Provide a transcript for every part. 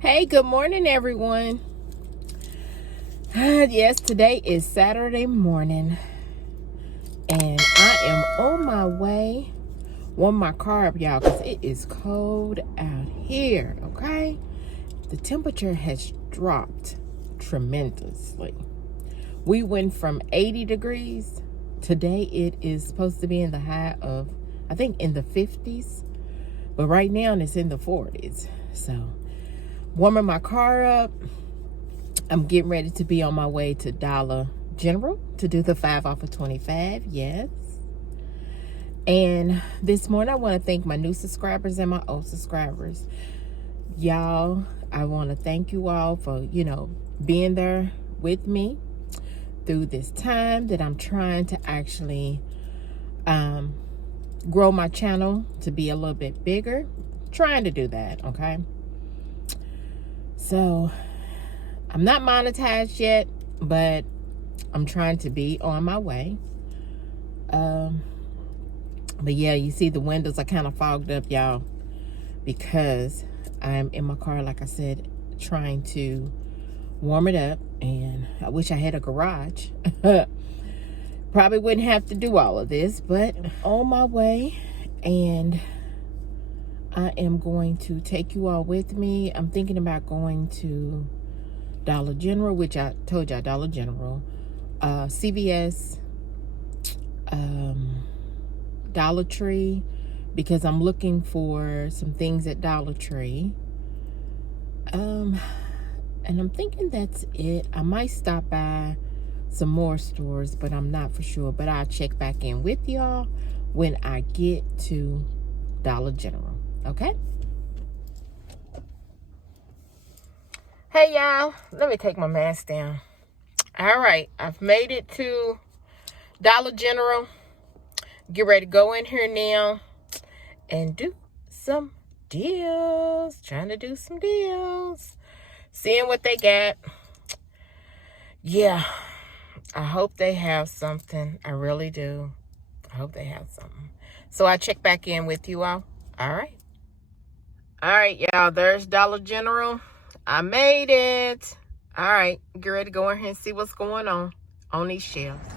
Hey, good morning, everyone. Yes, today is Saturday morning, and I am on my way. Warm my car up, y'all, because it is cold out here, okay? The temperature has dropped tremendously. We went from 80 degrees. Today it is supposed to be in the high of, I think, in the 50s. But right now it's in the 40s. So, warming my car up. I'm getting ready to be on my way to Dollar General to do the 5 off of 25. Yes. And this morning, I want to thank my new subscribers and my old subscribers. Y'all, I want to thank you all for, being there with me through this time that I'm trying to actually grow my channel to be a little bit bigger. Trying to do that, okay? So, I'm not monetized yet, but I'm trying to be on my way. But yeah, you see the windows are kind of fogged up, y'all, because I'm in my car, like I said, trying to warm it up. And I wish I had a garage. Probably wouldn't have to do all of this, but on my way. And I am going to take you all with me. I'm thinking about going to Dollar General, which I told y'all, Dollar General, CVS, Dollar Tree, because I'm looking for some things at Dollar Tree. And I'm thinking that's it. I might stop by some more stores, but I'm not for sure. But I'll check back in with y'all when I get to Dollar General. Okay? Hey, y'all. Let me take my mask down. All right. I've made it to Dollar General. Get ready to go in here now and do some deals. Trying to do some deals. Seeing what they got. Yeah. I hope they have something. I really do. I hope they have something. So I check back in with you all. All right. All right, y'all. There's Dollar General. I made it. All right. Get ready to go in here and see what's going on these shelves.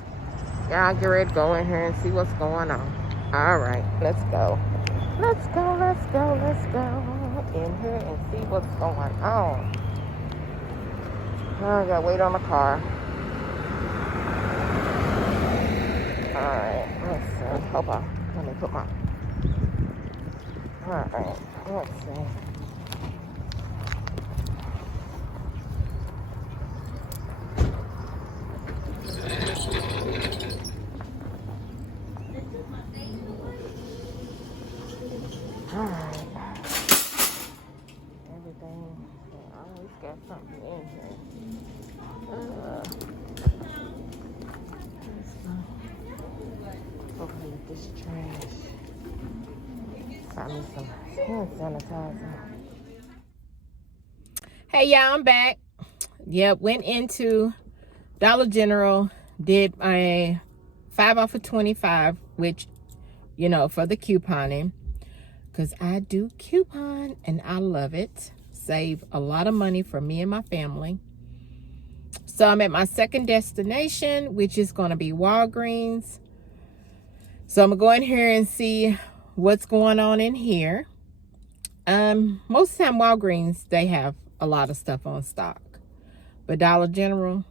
Y'all get ready to go in here and see what's going on. All right. Let's go. Let's go. Let's go. Let's go in here and see what's going on. Oh, I gotta wait on the car. Alright, let's see. Hold on. Let me put my... Alright, let's see. Alright. Everything... I always got something in here. Hopefully this trash. Find me some hand sanitizer. Hey, y'all, I'm back. Yep, went into Dollar General, did my 5 off of 25, which, for the couponing, because I do coupon and I love it. Save a lot of money for me and my family. So I'm at my second destination, which is going to be Walgreens. So I'm going to go in here and see what's going on in here. Most of the time Walgreens, they have a lot of stuff on stock. But Dollar General,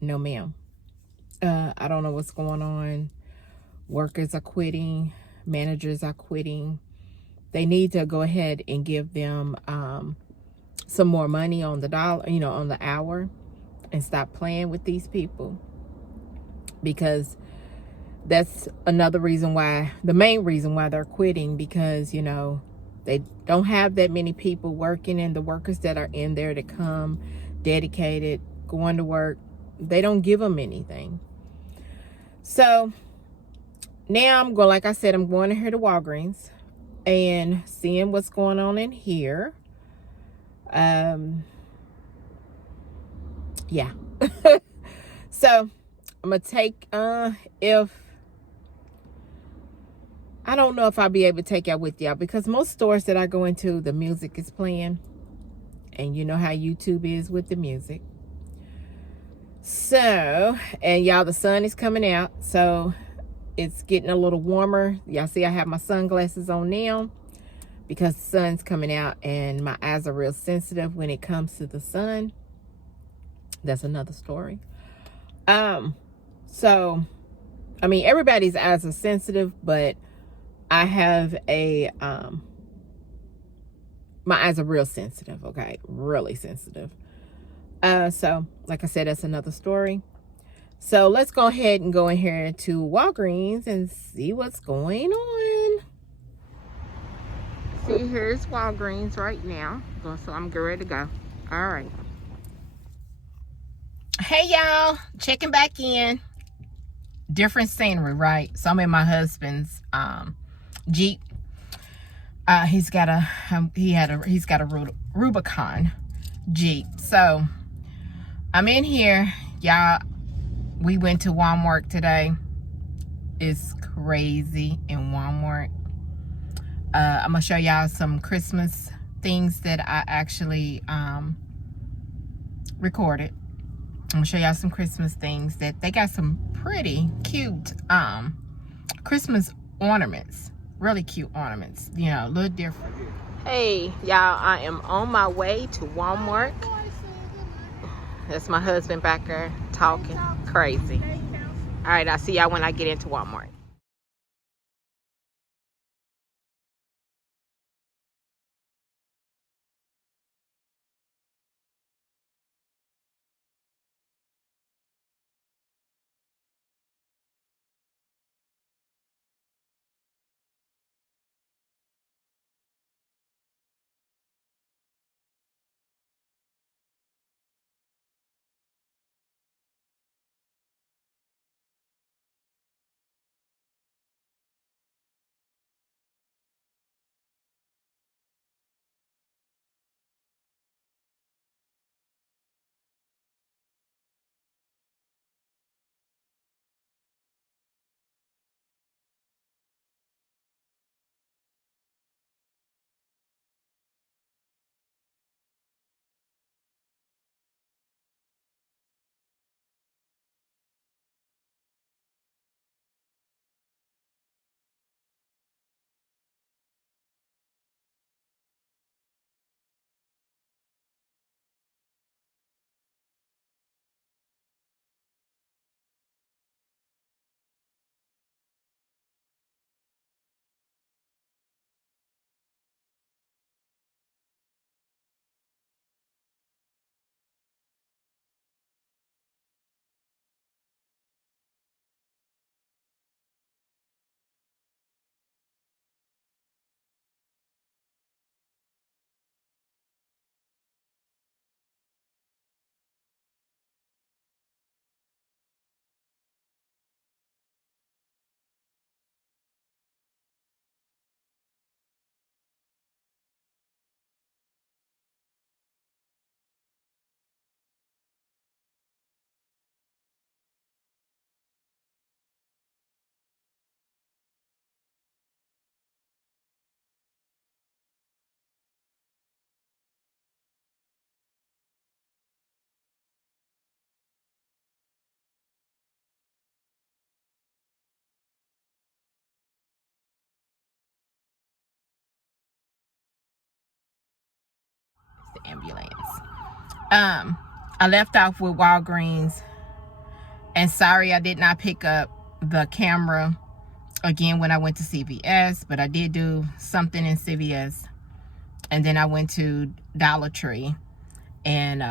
no ma'am. I don't know what's going on. Workers are quitting. Managers are quitting. They need to go ahead and give them some more money on the dollar, on the hour, and stop playing with these people. Because that's another reason why, the main reason why they're quitting, because, they don't have that many people working, and the workers that are in there to come dedicated, going to work, they don't give them anything. So now I'm going, like I said, I'm going here to Walgreens and seeing what's going on in here. Yeah. So I'm gonna take if I don't know if I'll be able to take y'all with y'all, because most stores that I go into, the music is playing. And you know how YouTube is with the music. So, and y'all, the sun is coming out. So it's getting a little warmer. Y'all see I have my sunglasses on now because the sun's coming out and my eyes are real sensitive when it comes to the sun. That's another story. So, I mean, everybody's eyes are sensitive, but I have my eyes are real sensitive, okay? Really sensitive. So, like I said, that's another story. So, let's go ahead and go in here to Walgreens and see what's going on. See, here's Walgreens right now. So, I'm getting ready to go. All right. Hey, y'all. Checking back in. Different scenery, right? So, I'm in my husband's Jeep. He's got a Rubicon Jeep. So I'm in here, y'all. We went to Walmart today. It's crazy in Walmart. I'm gonna show y'all some Christmas things that I actually recorded. I'm gonna show y'all some Christmas things that they got some pretty cute Christmas ornaments. Really cute ornaments, you know, a little different. Hey, y'all, I am on my way to Walmart. That's my husband back there talking crazy. All right, I'll see y'all when I get into Walmart. It's the ambulance. I left off with Walgreens, and sorry I did not pick up the camera again when I went to CVS, but I did do something in CVS, and then I went to Dollar Tree, and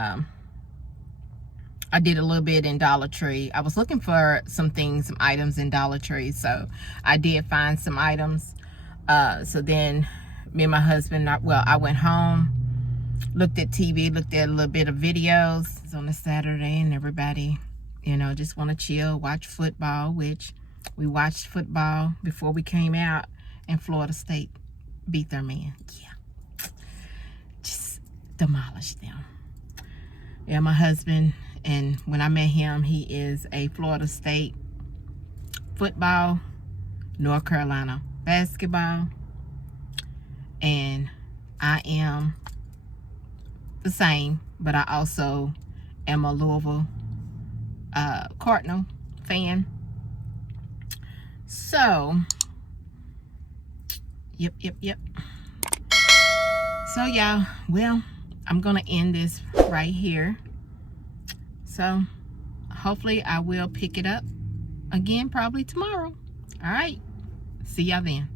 I did a little bit in Dollar Tree. I was looking for some items in Dollar Tree, so I did find some items. So then me and my husband, I went home, looked at TV, looked at a little bit of videos. It's on a Saturday, and everybody, you know, just want to chill, watch football, which we watched football before we came out, and Florida State beat their man. Yeah, just demolished them. Yeah, my husband, and when I met him, he is a Florida State football, North Carolina basketball, and I am the same, but I also am a Louisville Cardinal fan. So, yep. So, y'all, well, I'm going to end this right here. So, hopefully I will pick it up again probably tomorrow. All right. See y'all then.